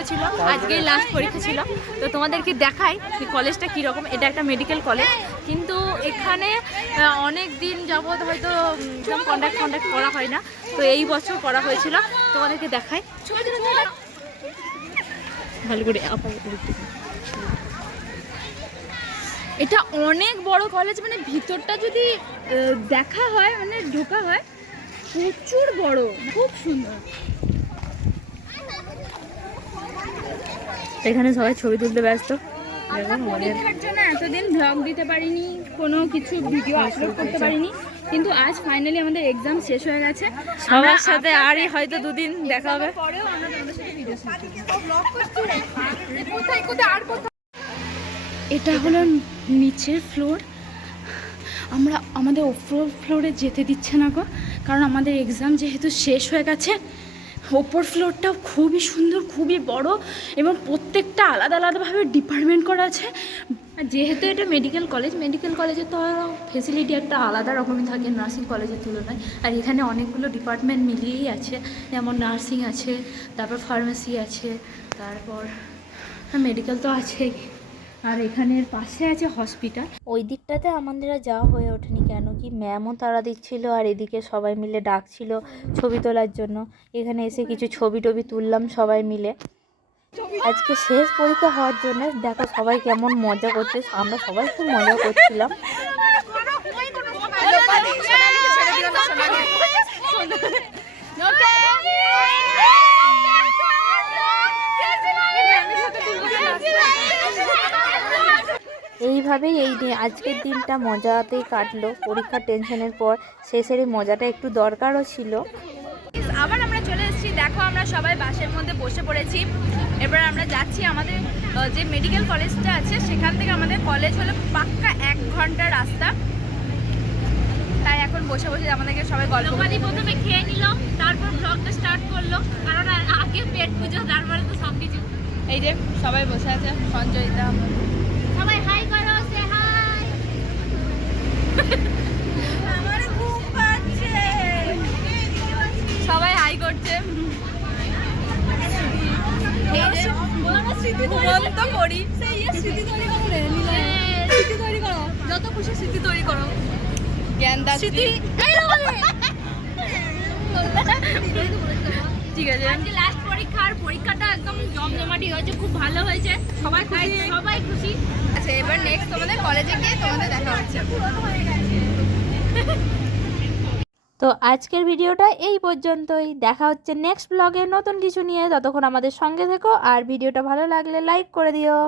করেছিল, আজকেই লাস্ট পরীক্ষা ছিল। তো তোমাদেরকে দেখাই কলেজটা কীরকম। এটা একটা মেডিকেল কলেজ, কিন্তু এখানে অনেক দিন যাবৎ হয়তো কন্ডাক্ট করা হয় না, তো এই বছর করা হয়েছিল। তোমাদেরকে দেখাই ভালো করে। এটা অনেক বড় কলেজ, মানে ভিতরটা যদি দেখা হয়, মানে ঢোকা হয়, প্রচুর বড়, খুব সুন্দর। এখানে সবাই ছবি তুলতে ব্যস্ত। পরীক্ষার জন্য এতদিন ব্লগ দিতে পারিনি, কোনো কিছু ভিডিও আপলোড করতে পারিনি, কিন্তু আজ ফাইনালি আমাদের এক্সাম শেষ হয়ে গেছে। সবার সাথে আরই হয়তো দুদিন দেখা হবে। এটা হলো নিচের ফ্লোর। আমরা আমাদের ওপর ফ্লোরে যেতে দিচ্ছে না গো, কারণ আমাদের এক্সাম যেহেতু শেষ হয়ে গেছে। ওপর ফ্লোরটাও খুবই সুন্দর, খুবই বড়, এবং প্রত্যেকটা আলাদা আলাদাভাবে ডিপার্টমেন্ট করা আছে। যেহেতু এটা মেডিকেল কলেজ, মেডিকেল কলেজে তো ফেসিলিটি একটা আলাদা রকমই থাকে নার্সিং কলেজের তুলনায়। আর এখানে অনেকগুলো ডিপার্টমেন্ট মিলিয়েই আছে, যেমন নার্সিং আছে, তারপর ফার্মেসি আছে, তারপর মেডিকেল তো আছেই, আর এখানের পাশে আছে হসপিটাল। ওই দিকটাতে আমাদের আর যাওয়া হয়ে ওঠেনি, কেন কি ম্যামও তাড়া দিচ্ছিল, আর এদিকে সবাই মিলে ডাকছিল ছবি তোলার জন্য। এখানে এসে কিছু ছবি টবি তুললাম সবাই মিলে। আজকে শেষ পরীক্ষা হওয়ার জন্য দেখো সবাই কেমন মজা করছে, আমরা সবাই খুব মজা করছিলাম। এইভাবেই আজকের দিনটা মজাতেই কাটলো। পরীক্ষার টেনশনের পর শেষের এই মজাটা একটু দরকারও ছিল। আবার আমরা চলে এসেছি, দেখো আমরা সবাই বাসের মধ্যে বসে পড়েছি। এবার আমরা যাচ্ছি আমাদের যে মেডিকেল কলেজটা আছে সেখান থেকে আমাদের কলেজ হলো পাক্কা 1 ঘন্টা রাস্তা। তাই এখন বসে বসে আমাদেরকে সবাই গল্প করি। প্রথমে খেয়ে নিল, তারপর ব্লগটা স্টার্ট করলো, কারণ আগে পেট পুজো, তারপরে তো সব কিছু। এই যে সবাই বসে আছে, সঞ্জয়িতা, সবাই হাই করো, সে হাই। আমার ঘুম পাচ্ছে, সবাই হাই করছে। এই যে ঘুমন্ত করি, সেই স্মৃতি তৈরি করো রে, স্মৃতি তৈরি করো, যত খুশি স্মৃতি তৈরি করো। জ্ঞানদাত্রী ঠিক আছে। আজকে লাস্ট পরীক্ষা, আর পরীক্ষাটা একদম জমজমাটি হয়েছে, খুব ভালো হয়েছে, সবাই খুশি, সবাই খুশি। আচ্ছা, এবার নেক্সট তোমাদের কলেজে গিয়ে তোমাদের দেখা হচ্ছে। তো আজকের ভিডিওটা এই পর্যন্তই, দেখা হচ্ছে নেক্সট ব্লগে নতুন কিছু নিয়ে। ততক্ষণ আমাদের সঙ্গে থেকো, আর ভিডিওটা ভালো লাগলে লাইক করে দিও।